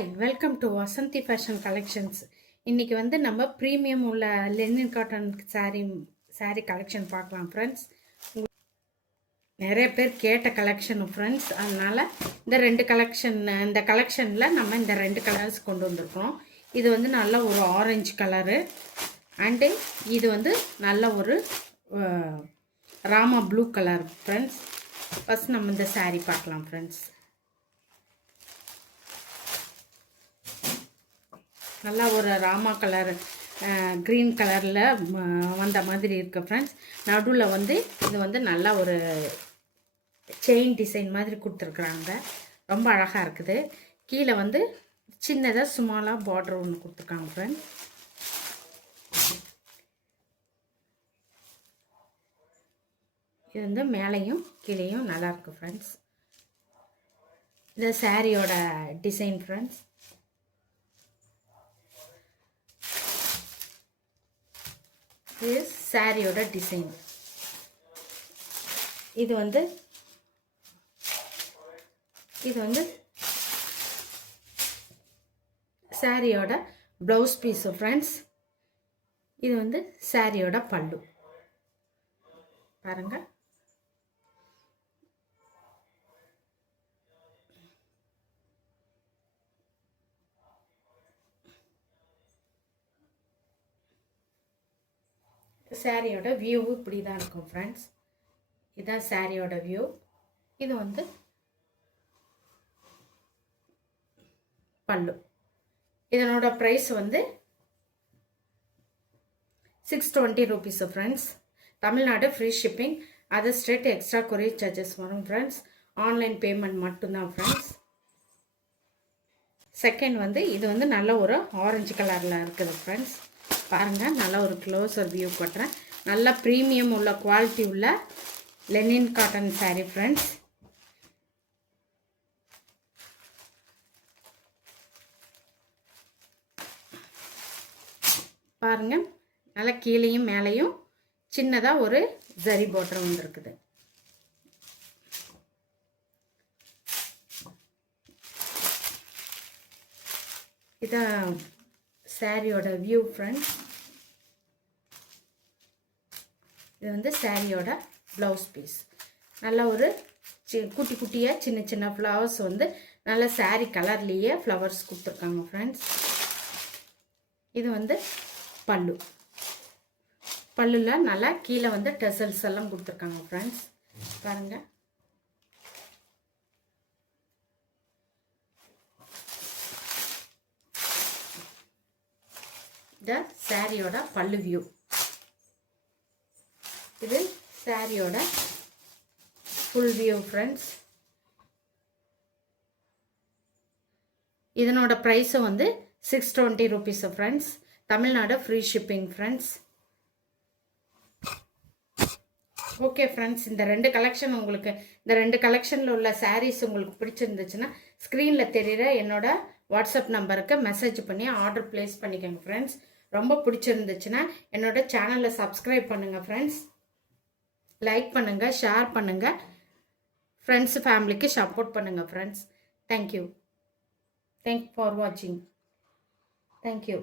Hi, welcome to Vasanthi fashion collections. இன்றைக்கி வந்து நம்ம ப்ரீமியம் உள்ள லெனின் காட்டன் சாரீ கலெக்ஷன் பார்க்கலாம் ஃப்ரெண்ட்ஸ். நிறைய பேர் கேட்ட கலெக்ஷன் ஃப்ரெண்ட்ஸ், அதனால் இந்த கலெக்ஷனில் நம்ம இந்த 2 கலர்ஸ் கொண்டு வந்திருக்கோம். இது வந்து நல்ல ஒரு ஆரஞ்சு கலரு அண்டு இது வந்து நல்ல ஒரு Rama blue colour friends. First நம்ம இந்த சாரீ பார்க்கலாம் ஃப்ரெண்ட்ஸ். நல்லா ஒரு ராமா கலர் க்ரீன் கலரில் வந்த மாதிரி இருக்குது ஃப்ரெண்ட்ஸ். நடுவில் வந்து இது வந்து நல்லா ஒரு செயின் டிசைன் மாதிரி கொடுத்துருக்குறாங்க. ரொம்ப அழகாக இருக்குது. கீழே வந்து சின்னதாக ஸ்மாலாக பார்டர் ஒன்று கொடுத்துருக்காங்க ஃப்ரெண்ட்ஸ். இது வந்து மேலேயும் கீழேயும் நல்லாயிருக்கு ஃப்ரெண்ட்ஸ். இந்த சாரியோட டிசைன் ஃப்ரெண்ட்ஸ். இது சாரியோட டிசைன். இது வந்து சாரியோட ப்ளவுஸ் பீஸ் ஃப்ரெண்ட்ஸ். இது வந்து சாரியோட பல்லு பாருங்க. சாரியோட வியூ இப்படி தான் இருக்கும் ஃப்ரெண்ட்ஸ். இதுதான் சாரியோட வியூ. இது வந்து பல்லு. இதனோட ப்ரைஸ் வந்து 620 rupees friends. Tamil Nadu free shipping, other state extra courier charges வரும் ஃப்ரெண்ட்ஸ். ஆன்லைன் பேமெண்ட் மட்டும்தான் ஃப்ரெண்ட்ஸ். செகண்ட் வந்து இது வந்து நல்ல ஒரு ஆரஞ்சு கலரில் இருக்குது ஃப்ரெண்ட்ஸ். பாருங்கள், நல்ல ஒரு க்ளோஸர் வியூ போட்டுறேன். நல்ல ப்ரீமியம் உள்ள குவாலிட்டி உள்ள லெனின் காட்டன் சாரீ ஃப்ரெண்ட்ஸ். பாருங்கள், நல்லா கீழேயும் மேலேயும் சின்னதாக ஒரு ஜரி பார்டர் வந்துருக்குது. இதான் சாரியோட வியூ ஃப்ரெண்ட்ஸ். இது வந்து சாரியோட ப்ளவுஸ் பீஸ். நல்ல ஒரு குட்டி குட்டியாக சின்ன சின்ன ஃப்ளவர்ஸ் வந்து நல்ல சாரி கலர்லேயே ஃப்ளவர்ஸ் கொடுத்துருக்காங்க ஃப்ரெண்ட்ஸ். இது வந்து பல்லு. பல்லுல நல்லா கீழே வந்து டெசல்ஸ் எல்லாம் கொடுத்துருக்காங்க ஃப்ரெண்ட்ஸ். பாருங்கள், இந்த சாரியோட பல்லு வியூ. இது சாரியோட ஃபுல் வியூ ஃப்ரெண்ட்ஸ். இதனோட ப்ரைஸும் வந்து 620 rupees friends. Tamil Nadu free shipping friends. Okay friends, இந்த 2 கலெக்ஷனில் உள்ள சாரீஸ் உங்களுக்கு பிடிச்சிருந்துச்சுன்னா ஸ்க்ரீனில் தெரிகிற என்னோட வாட்ஸ்அப் நம்பருக்கு மெசேஜ் பண்ணி ஆர்டர் ப்ளேஸ் பண்ணிக்கோங்க ஃப்ரெண்ட்ஸ். ரொம்ப பிடிச்சிருந்துச்சுன்னா என்னோட சேனலை சப்ஸ்கிரைப் பண்ணுங்கள் ஃப்ரெண்ட்ஸ். லைக் பண்ணுங்கள், ஷேர் பண்ணுங்கள், ஃப்ரெண்ட்ஸ் ஃபேமிலிக்கு சப்போர்ட் பண்ணுங்கள் ஃப்ரெண்ட்ஸ். தேங்க்யூ ஃபார் வாட்சிங். தேங்க்யூ.